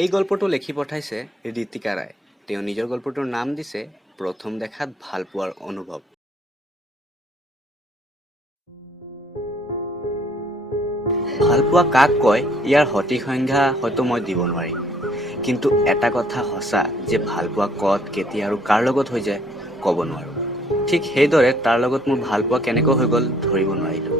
এই গল্পটো লিখি পঠাইছে ঋতিকা ৰায়। তেওঁ নিজৰ গল্পটোৰ নাম দিছে প্ৰথম দেখাত ভাল পোৱাৰ অনুভৱ। ভাল পোৱা কাক কয় ইয়াৰ সঠিক সংজ্ঞা হয়তো মই দিব নোৱাৰিম, কিন্তু এটা কথা সঁচা যে ভাল পোৱা ক'ত, কেতিয়া আৰু কাৰ লগত হৈ যায় ক'ব নোৱাৰোঁ। ঠিক সেইদৰে তাৰ লগত মোৰ ভাল পোৱা কেনেকৈ হৈ গ'ল ধৰিব নোৱাৰিলোঁ।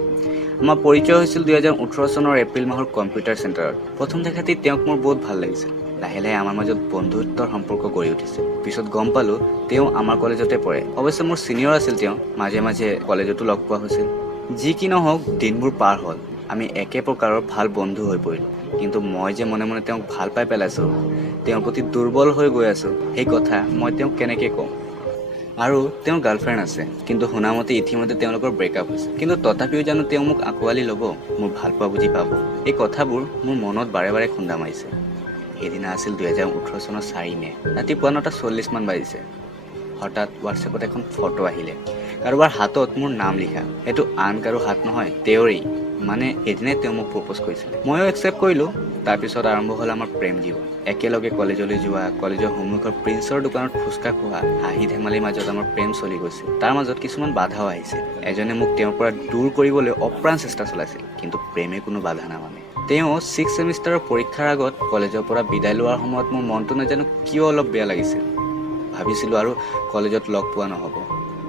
আমাৰ পৰিচয় হৈছিল 2018 চনৰ এপ্ৰিল মাহৰ কম্পিউটাৰ চেণ্টাৰত। প্ৰথম দেখাতেই তেওঁক মোৰ বহুত ভাল লাগিছিল। লাহে লাহে আমাৰ মাজত বন্ধুত্বৰ সম্পৰ্ক গঢ়ি উঠিছিল। পিছত গম পালোঁ তেওঁ আমাৰ কলেজতে পঢ়ে। অৱশ্যে মোৰ ছিনিয়ৰ আছিল তেওঁ, মাজে মাজে কলেজতো লগ পোৱা হৈছিল। যি কি নহওক দিনবোৰ পাৰ হ'ল, আমি একে প্ৰকাৰৰ ভাল বন্ধু হৈ পৰিলোঁ। কিন্তু মই যে মনে মনে তেওঁক ভাল পাই পেলাইছোঁ, তেওঁৰ প্ৰতি দুৰ্বল হৈ গৈ আছোঁ, সেই কথা মই তেওঁক কেনেকৈ ক'ম। আৰু তেওঁৰ গাৰ্লফ্ৰেণ্ড আছে, কিন্তু শুনামতে ইতিমধ্যে তেওঁলোকৰ ব্ৰেকআপ হৈছে। কিন্তু তথাপিও জানো তেওঁ মোক আঁকোৱালি ল'ব, মোৰ ভাল পোৱা বুজি পাব। এই কথাবোৰ মোৰ মনত বাৰে বাৰে খুন্দা মাৰিছে। সেইদিনা আছিল 2018 চনৰ 4 মে'। ৰাতিপুৱা 9:40 মান বাজিছে। হঠাৎ হোৱাটছএপত এখন ফটো আহিলে, কাৰোবাৰ হাতত মোৰ নাম লিখা। সেইটো আন কাৰো হাত নহয়, তেওঁৰেই। মানে সেইদিনাই তেওঁ মোক প্ৰপ'জ কৰিছিলে। ময়ো একচেপ্ট কৰিলোঁ। তাৰপিছত আৰম্ভ হ'ল আমাৰ প্ৰেম জীৱন। একেলগে কলেজলৈ যোৱা, কলেজৰ সন্মুখৰ প্ৰিন্সৰ দোকানত ফুচকা খোৱা, হাঁহি ধেমালিৰ মাজত আমাৰ প্ৰেম চলি গৈছিল। তাৰ মাজত কিছুমান বাধাও আহিছিল। এজনে মোক তেওঁৰ পৰা দূৰ কৰিবলৈ অপ্ৰাণ চেষ্টা চলাইছিল, কিন্তু প্ৰেমে কোনো বাধা নামানে। তেওঁ 6th ছেমিষ্টাৰৰ পৰীক্ষাৰ আগত কলেজৰ পৰা বিদায় লোৱাৰ সময়ত মোৰ মনটো নাজানো কিয় অলপ বেয়া লাগিছিল। ভাবিছিলোঁ আৰু কলেজত লগ পোৱা নহ'ব,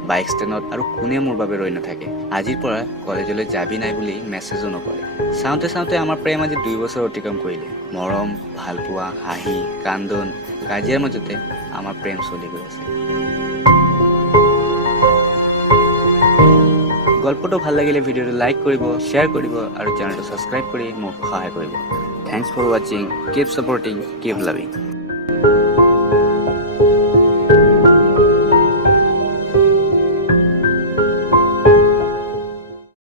বাইক ষ্টেণ্ডত আৰু কোনে মোৰ বাবে ৰৈ নাথাকে। আজিৰ পৰা কলেজলৈ যাবি নাই বুলি মেছেজো নকৰে। চাওঁতে চাওঁতে আমাৰ প্ৰেম আজি 2 বছৰ অতিক্ৰম কৰিলে। মৰম, ভালপোৱা, হাঁহি, কান্দোন, কাজিয়াৰ মাজতে আমাৰ প্ৰেম চলি গৈ আছে। গল্পটো ভাল লাগিলে ভিডিঅ'টো লাইক কৰিব, শ্বেয়াৰ কৰিব আৰু চেনেলটো ছাবস্ক্ৰাইব কৰি মোক সহায় কৰিব। থেংকছ ফৰ ৱাচিং, কিপ ছাপৰ্টিং, কিপ লাভিং।